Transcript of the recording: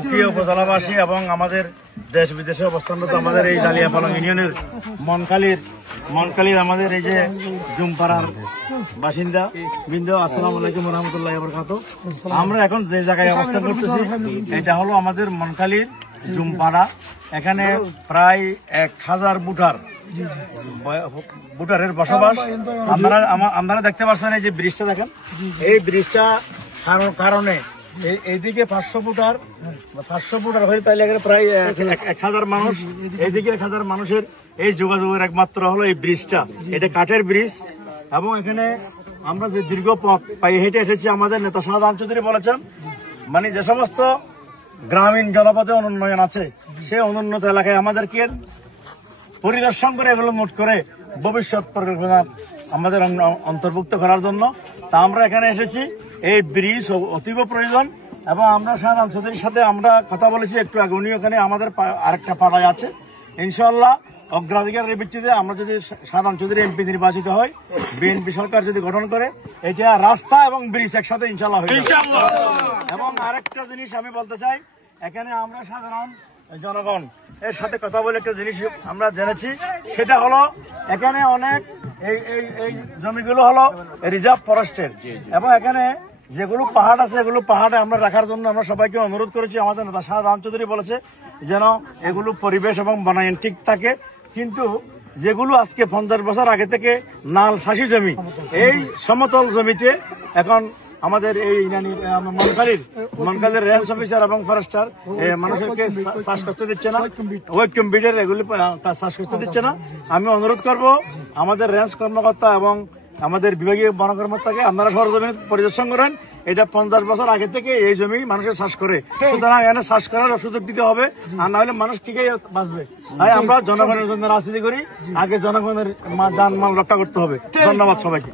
উকিয়া উপজেলাবাসী এবং আমাদের দেশ বিদেশে অবস্থানরত আমাদের এই জালিয়াপালং ইউনিয়নের মনকালির আমাদের এই যে জুমপাড়ার বাসিন্দা বৃন্দ, আসসালামু আলাইকুম ওয়া রাহমাতুল্লাহি ওয়া বারাকাতুহু। আমরা এখন যে জায়গায় অবস্থান করতেছি এটা হলো আমাদের মনকালির জুমপাড়া। এখানে প্রায় 1000 বুটারের বসবাস। আপনারা দেখতে পাচ্ছেন এই যে ব্রিজটা দেখেন, এই ব্রিজটা কারণে এইদিকে 500 ফুটার হয়ে তাইলে প্রায় 1000 মানুষ, এইদিকে 1000 মানুষের এই যোগাযোগের একমাত্র হলো এই ব্রিজটা। এটা কাঠের ব্রিজ এবং এখানে আমরা যে দীর্ঘ পথ পাই হেঁটে এসেছি। আমাদের নেতা শাহজাহান চৌধুরী বলেছেন, মানে যে সমস্ত গ্রামীণ জনপদে অনুন্নয়ন আছে সেই অনুন্নত এলাকায় আমাদেরকে পরিদর্শন করে এগুলো নোট করে ভবিষ্যৎ পরিকল্পনা আমাদের অন্তর্ভুক্ত করার জন্য। তা আমরা এখানে এসেছি, এই ব্রিজ অতীব প্রয়োজন এবং আমরা শাহজাহান চৌধুরীর সাথে আমরা কথা বলেছি একটু আগে। উনি ওখানে আমাদের আরেকটা পাড়ায় আছে। ইনশাআল্লাহ অগ্রাধিকারের ভিত্তিতে আমরা যদি শাহজাহান চৌধুরী এমপি নির্বাচিত হয়, বিএনপি সরকার যদি গঠন করে, এটা রাস্তা এবং ব্রিজ একসাথে ইনশাআল্লাহ হয়ে যাবে। এবং আরেকটা জিনিস আমি বলতে চাই, এখানে আমরা সাধারণ জনগণ এর সাথে কথা বলে একটা জিনিস আমরা জেনেছি, সেটা হলো এখানে অনেক এই জমিগুলো হলো রিজার্ভ ফরেস্টের এবং এখানে যেগুলো পাহাড় আছে এগুলো পাহাড়ে আমরা রাখার জন্য আমরা সবাইকে অনুরোধ করেছি। আমাদের নেতা শাহজাহান চৌধুরী বলেছে যেন এগুলো পরিবেশ এবং বনায়ন ঠিক থাকে। কিন্তু যেগুলো আজকে 50 বছর আগে থেকে নাল চাষি জমি, এই সমতল জমিতে এখন আমাদের এই মনকালির রেঞ্জ অফিসার এবং ফরেস্টার মানুষকে চাষ করতে দিচ্ছে না, ওই কম্পিউটার এগুলি চাষ করতে দিচ্ছে না। আমি অনুরোধ করব আমাদের রেঞ্জ কর্মকর্তা এবং আমাদের বিভাগীয় বন কর্মকর্তাকে, আপনারা সরজমিনে পরিদর্শন করেন। এটা 50 বছর আগে থেকে এই জমি মানুষের চাষ করে, সুতরাং এখানে চাষ করার সুযোগ দিতে হবে, আর না হলে মানুষ কি বাঁচবে? তাই আমরা জনগণের জন্য রাজনীতি করি, আগে জনগণের জানমাল রক্ষা করতে হবে। ধন্যবাদ সবাইকে।